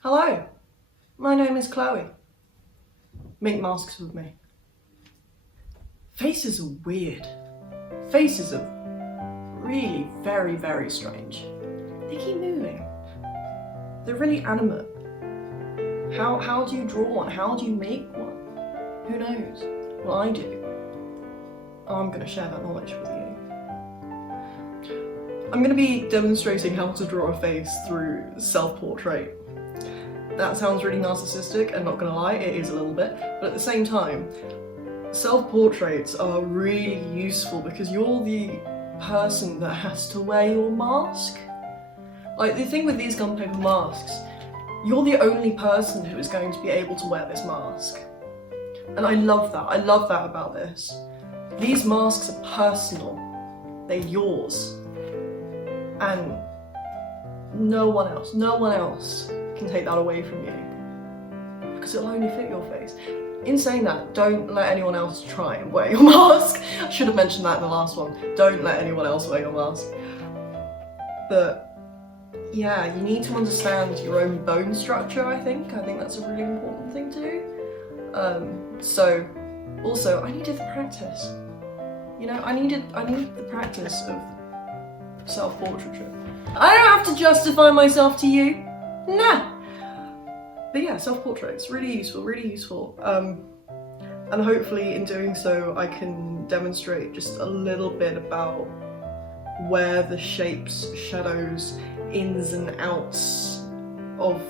Hello, my name is Chloe. Make masks with me. Faces are weird. Faces are really very, very strange. They keep moving. They're really animate. How do you draw one? How do you make one? Who knows? Well, I do. I'm going to share that knowledge with you. I'm going to be demonstrating how to draw a face through self-portrait. That sounds really narcissistic, and not gonna lie, it is a little bit, but at the same time, self-portraits are really useful because you're the person that has to wear your mask. Like, the thing with these gunpaper masks, you're the only person who is going to be able to wear this mask. And I love that about this. These masks are personal, they're yours. And no one else can take that away from you, because it'll only fit your face. In saying that, don't let anyone else try and wear your mask. I should have mentioned that in the last one. Don't let anyone else wear your mask. But yeah, you need to understand your own bone structure, I think that's a really important thing to do. So also, I needed the practice. You know, I needed the practice of self-portraiture. I don't have to justify myself to you. Nah. But yeah, self-portraits, really useful. And hopefully in doing so I can demonstrate just a little bit about where the shapes, shadows, ins and outs of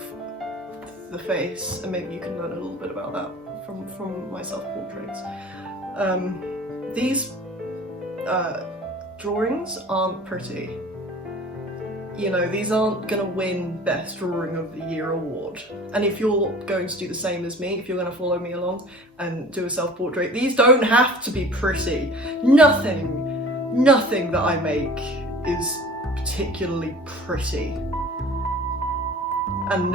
the face, and maybe you can learn a little bit about that from my self-portraits. These drawings aren't pretty. You know, these aren't gonna win Best Drawing of the Year award. And if you're going to do the same as me, if you're gonna follow me along and do a self-portrait, these don't have to be pretty. Nothing that I make is particularly pretty. And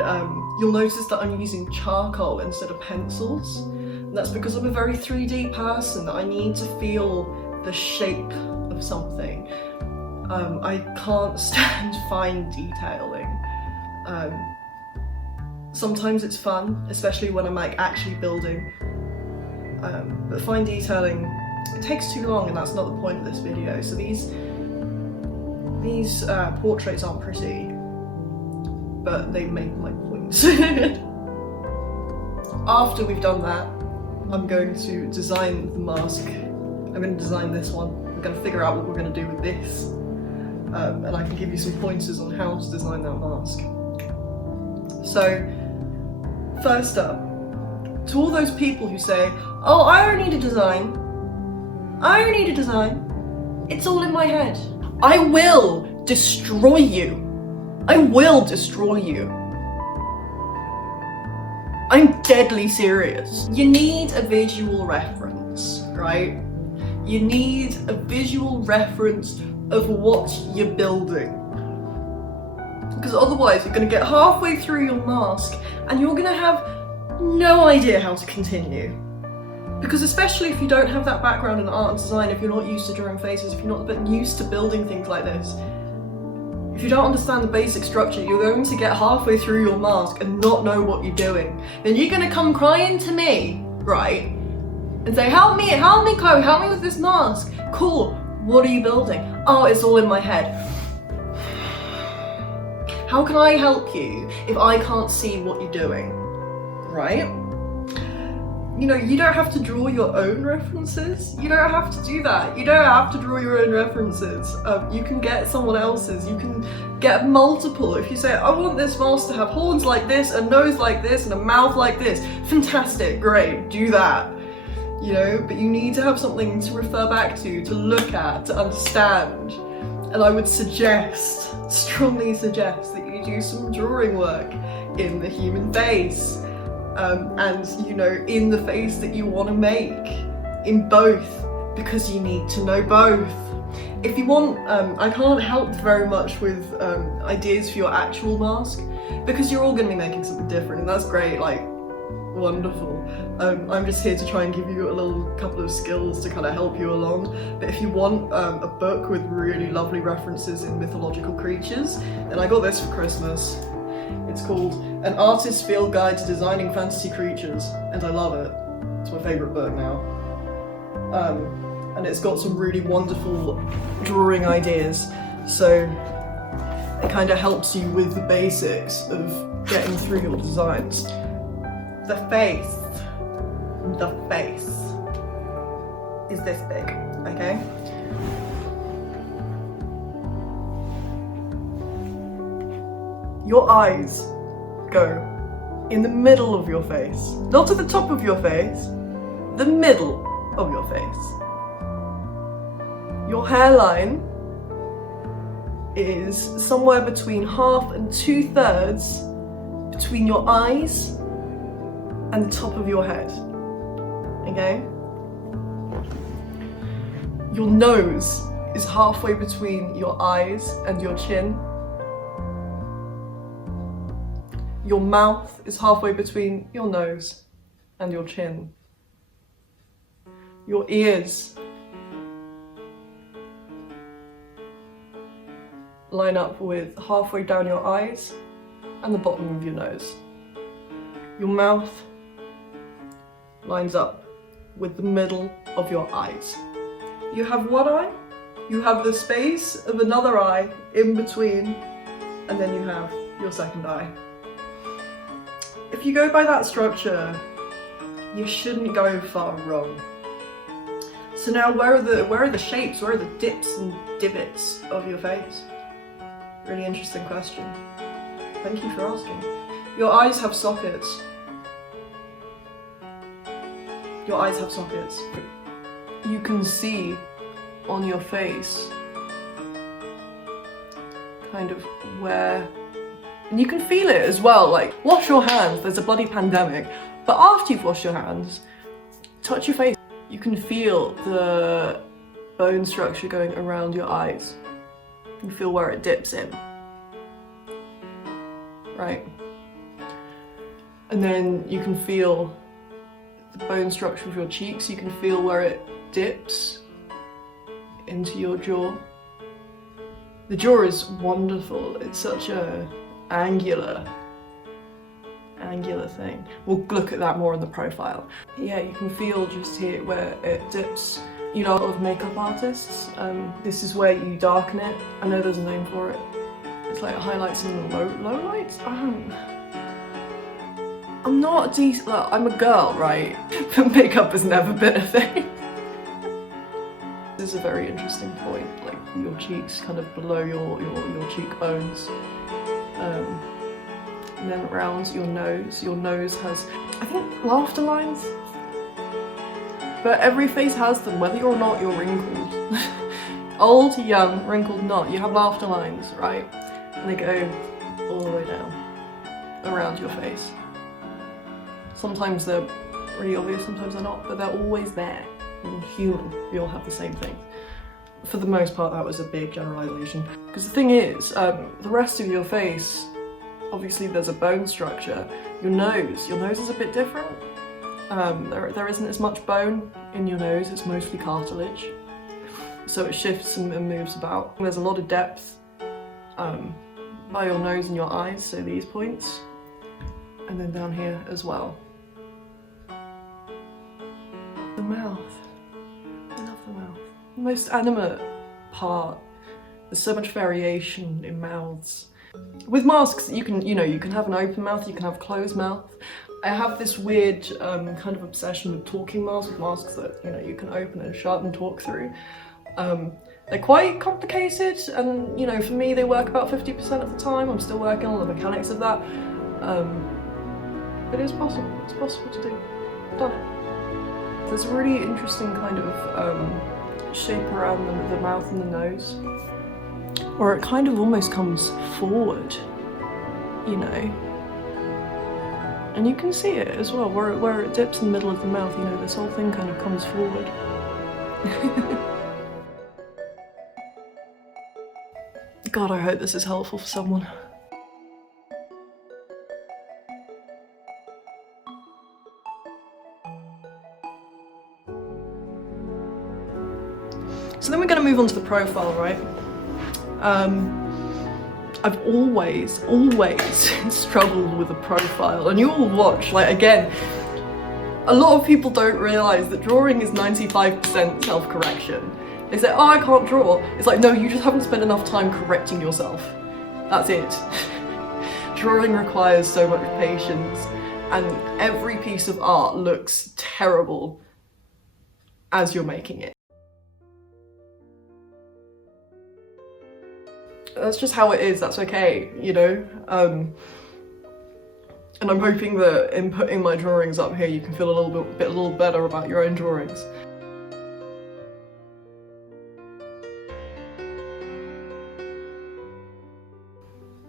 you'll notice that I'm using charcoal instead of pencils. And that's because I'm a very 3D person. I need to feel the shape of something. I can't stand fine detailing. Sometimes it's fun, especially when I'm like actually building, but fine detailing, it takes too long, and that's not the point of this video. So these portraits aren't pretty, but they make my point. After we've done that, I'm going to design the mask. I'm going to design this one. We're going to figure out what we're going to do with this. And I can give you some pointers on how to design that mask. So, first up, to all those people who say, oh, I don't need a design. It's all in my head. I will destroy you. I'm deadly serious. You need a visual reference, right? You need a visual reference of what you're building, because otherwise you're going to get halfway through your mask and you're going to have no idea how to continue. Because especially if you don't have that background in art and design, if you're not used to drawing faces, if you're not used to building things like this, if you don't understand the basic structure, you're going to get halfway through your mask and not know what you're doing. Then you're going to come crying to me, right, and say, help me Chloe, help me with this mask. Cool. What are you building? Oh, it's all in my head. How can I help you if I can't see what you're doing, right? You know, you don't have to draw your own references. You don't have to do that. You don't have to draw your own references. You can get someone else's. You can get multiple. If you say, I want this mask to have horns like this, a nose like this, and a mouth like this. Fantastic, great, do that. You know, but you need to have something to refer back to look at, to understand. And I would strongly suggest that you do some drawing work in the human face, and, you know, in the face that you want to make, in both, because you need to know both. If you want, I can't help very much with ideas for your actual mask, because you're all going to be making something different, and that's great, like, wonderful. I'm just here to try and give you a little couple of skills to kind of help you along. But if you want a book with really lovely references in mythological creatures, then I got this for Christmas. It's called An artist's field guide to designing fantasy creatures, and I love it. It's my favourite book now. And it's got some really wonderful drawing ideas, so it kind of helps you with the basics of getting through your designs. The face is this big, okay? Your eyes go in the middle of your face, not at the top of your face, the middle of your face. Your hairline is somewhere between 1/2 and 2/3 between your eyes and the top of your head, okay? Your nose is halfway between your eyes and your chin. Your mouth is halfway between your nose and your chin. Your ears line up with halfway down your eyes and the bottom of your nose. Your mouth lines up with the middle of your eyes. You have one eye, you have the space of another eye in between, and then you have your second eye. If you go by that structure, you shouldn't go far wrong. So now where are the shapes, where are the dips and divots of your face? Really interesting question. Thank you for asking. Your eyes have sockets. Your eyes have sockets. You can see on your face kind of where, and you can feel it as well, like wash your hands, there's a bloody pandemic, but after you've washed your hands, touch your face. You can feel the bone structure going around your eyes. You feel where it dips in. Right. And then you can feel the bone structure of your cheeks. You can feel where it dips into your jaw. The jaw is wonderful. It's such a angular thing. We'll look at that more in the profile. Yeah, you can feel just here where it dips. You know, a lot of makeup artists, this is where you darken it. I know there's a name for it. It's like highlights and low lights? I'm not a decent, well, I'm a girl, right? But makeup has never been a thing. This is a very interesting point, like your cheeks kind of below your cheekbones. And then around your nose. Your nose has, I think, laughter lines. But every face has them, whether or not you're wrinkled. Old, young, wrinkled, not. You have laughter lines, right? And they go all the way down, around your face. Sometimes they're really obvious, sometimes they're not, but they're always there. You're human, we all have the same thing. For the most part, that was a big generalization. Because the thing is, the rest of your face, obviously there's a bone structure. Your nose is a bit different. There isn't as much bone in your nose, it's mostly cartilage. So it shifts and moves about. There's a lot of depth by your nose and your eyes, so these points. And then down here as well. The mouth. I love the mouth. The most animate part. There's so much variation in mouths. With masks, you can have an open mouth, you can have a closed mouth. I have this weird kind of obsession with talking masks, with masks that you can open and shut and talk through. They're quite complicated, and for me they work about 50% of the time. I'm still working on the mechanics of that. But it's possible. It's possible to do. I've done it. There's a really interesting kind of shape around the mouth and the nose, where it kind of almost comes forward, And you can see it as well, where it dips in the middle of the mouth, this whole thing kind of comes forward. God, I hope this is helpful for someone. So then we're going to move on to the profile, right? I've always struggled with a profile, and you will watch, like, again, a lot of people don't realise that drawing is 95% self-correction. They say, oh, I can't draw. It's like, no, you just haven't spent enough time correcting yourself. That's it. Drawing requires so much patience, and every piece of art looks terrible as you're making it. That's just how it is, that's okay, you know? And I'm hoping that in putting my drawings up here you can feel a little better about your own drawings.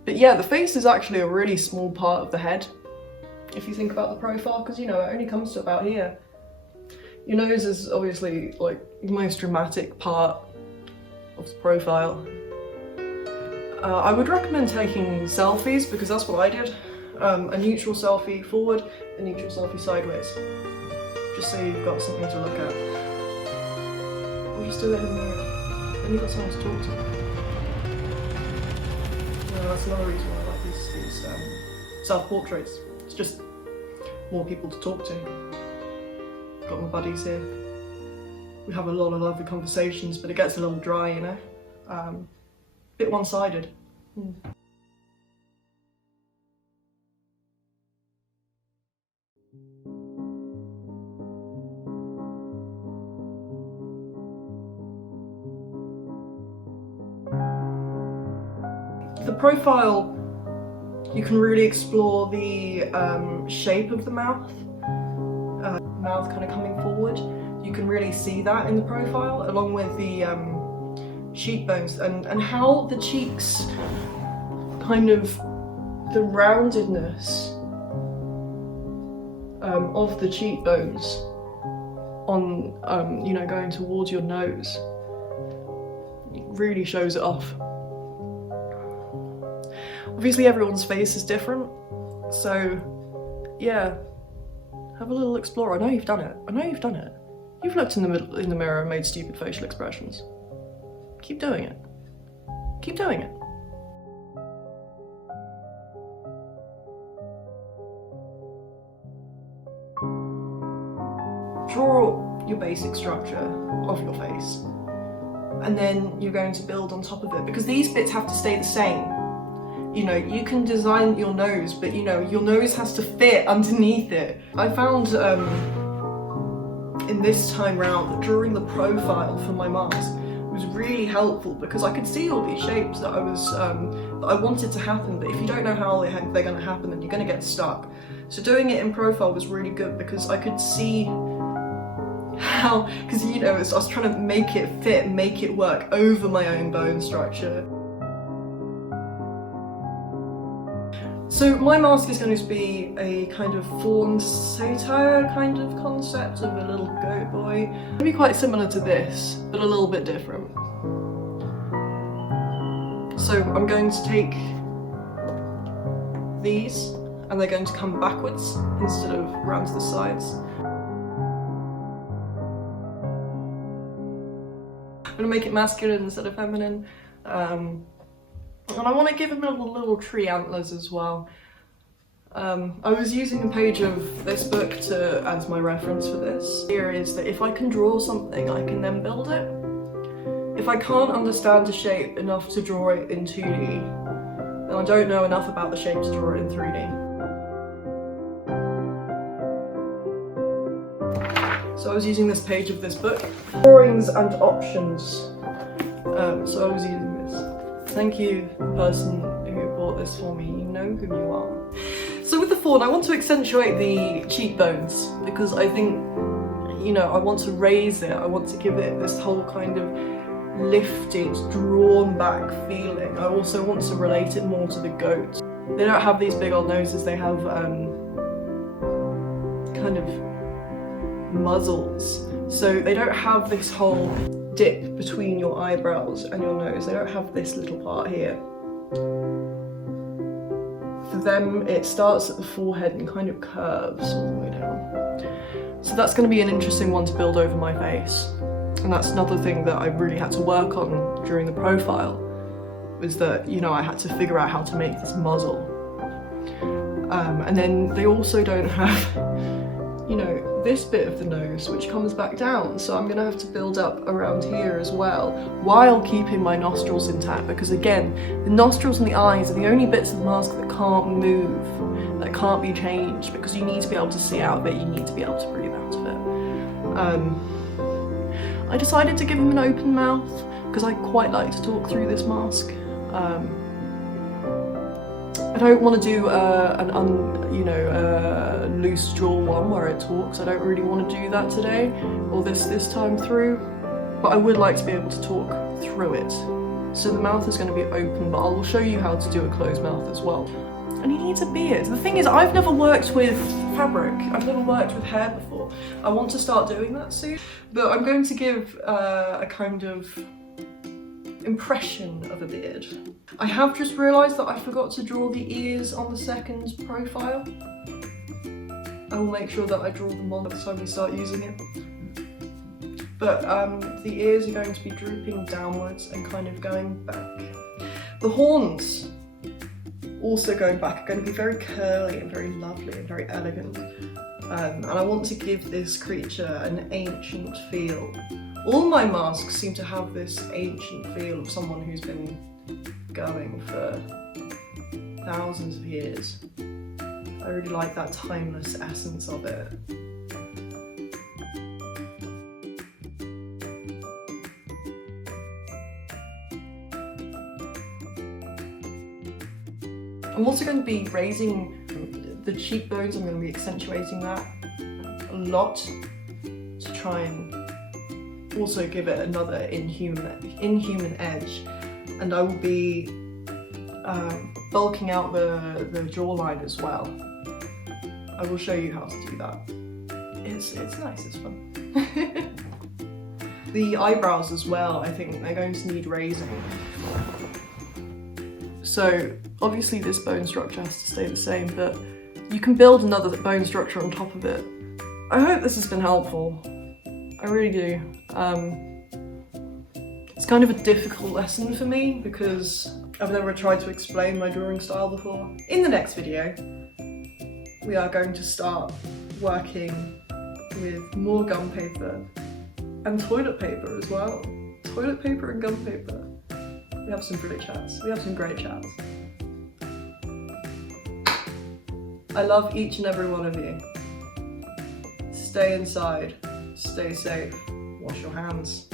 But yeah, the face is actually a really small part of the head, if you think about the profile, because, you know, it only comes to about here. Your nose is obviously, like, the most dramatic part of the profile. I would recommend taking selfies, because that's what I did. A neutral selfie forward, a neutral selfie sideways. Just so you've got something to look at. Or just do it in the mirror. Then you've got someone to talk to. That's another reason why I like these self-portraits. It's just more people to talk to. Got my buddies here. We have a lot of lovely conversations, but it gets a little dry, you know? Bit one-sided. The profile, you can really explore the shape of the mouth. Mouth kind of coming forward. You can really see that in the profile, along with the cheekbones and how the cheeks, kind of the roundedness of the cheekbones on, you know, going towards your nose really shows it off. Obviously everyone's face is different, so yeah, have a little explore. I know you've done it. I know you've done it. You've looked in the mirror and made stupid facial expressions. Keep doing it. Keep doing it. Draw your basic structure of your face, and then you're going to build on top of it, because these bits have to stay the same. You know, you can design your nose, but, you know, your nose has to fit underneath it. I found in this time round that drawing the profile for my mask was really helpful, because I could see all these shapes that I wanted to happen, but if you don't know how they're going to happen, then you're going to get stuck. So doing it in profile was really good, because I could see how, because, you know, I was trying to make it fit, make it work over my own bone structure. So my mask is going to be a kind of fawn satire kind of concept of a little goat boy. It's going to be quite similar to this, but a little bit different. So I'm going to take these, and they're going to come backwards instead of round to the sides. I'm going to make it masculine instead of feminine. And I want to give him little tree antlers as well. I was using a page of this book as my reference for this. Here is that if I can draw something, I can then build it. If I can't understand a shape enough to draw it in 2D, then I don't know enough about the shape to draw it in 3D. So I was using this page of this book. Drawings and options. So I was using this. Thank you, person who bought this for me. You know who you are. So with the fawn, I want to accentuate the cheekbones, because I think, you know, I want to raise it. I want to give it this whole kind of lifted, drawn back feeling. I also want to relate it more to the goat. They don't have these big old noses, they have kind of muzzles. So they don't have this whole dip between your eyebrows and your nose. They don't have this little part here. For them, it starts at the forehead and kind of curves all the way down. So that's going to be an interesting one to build over my face. And that's another thing that I really had to work on during the profile, was that, you know, I had to figure out how to make this muzzle. And then they also don't have, you know, this bit of the nose which comes back down, so I'm gonna have to build up around here as well while keeping my nostrils intact, because again, the nostrils and the eyes are the only bits of the mask that can't move, that can't be changed, because you need to be able to see out of it, you need to be able to breathe out of it. I decided to give him an open mouth because I quite like to talk through this mask. I don't want to do loose jaw one where it talks. I don't really want to do that today or this time through, but I would like to be able to talk through it. So the mouth is going to be open, but I will show you how to do a closed mouth as well. And he needs a beard. The thing is, I've never worked with fabric. I've never worked with hair before. I want to start doing that soon, but I'm going to give a kind of impression of a beard. I have just realised that I forgot to draw the ears on the second profile. I will make sure that I draw them on next time we start using it. But the ears are going to be drooping downwards and kind of going back. The horns, also going back, are going to be very curly and very lovely and very elegant. And I want to give this creature an ancient feel. All my masks seem to have this ancient feel of someone who's been going for thousands of years. I really like that timeless essence of it. I'm also going to be raising the cheekbones. I'm going to be accentuating that a lot to try and also give it another inhuman edge, and I will be bulking out the jawline as well. I will show you how to do that. It's nice, it's fun. The eyebrows as well, I think they're going to need raising. So obviously this bone structure has to stay the same, but you can build another bone structure on top of it. I hope this has been helpful. I really do. It's kind of a difficult lesson for me because I've never tried to explain my drawing style before. In the next video, we are going to start working with more gum paper and toilet paper as well. Toilet paper and gum paper. We have some great chats. We have some great chats. I love each and every one of you. Stay inside. Stay safe. Wash your hands.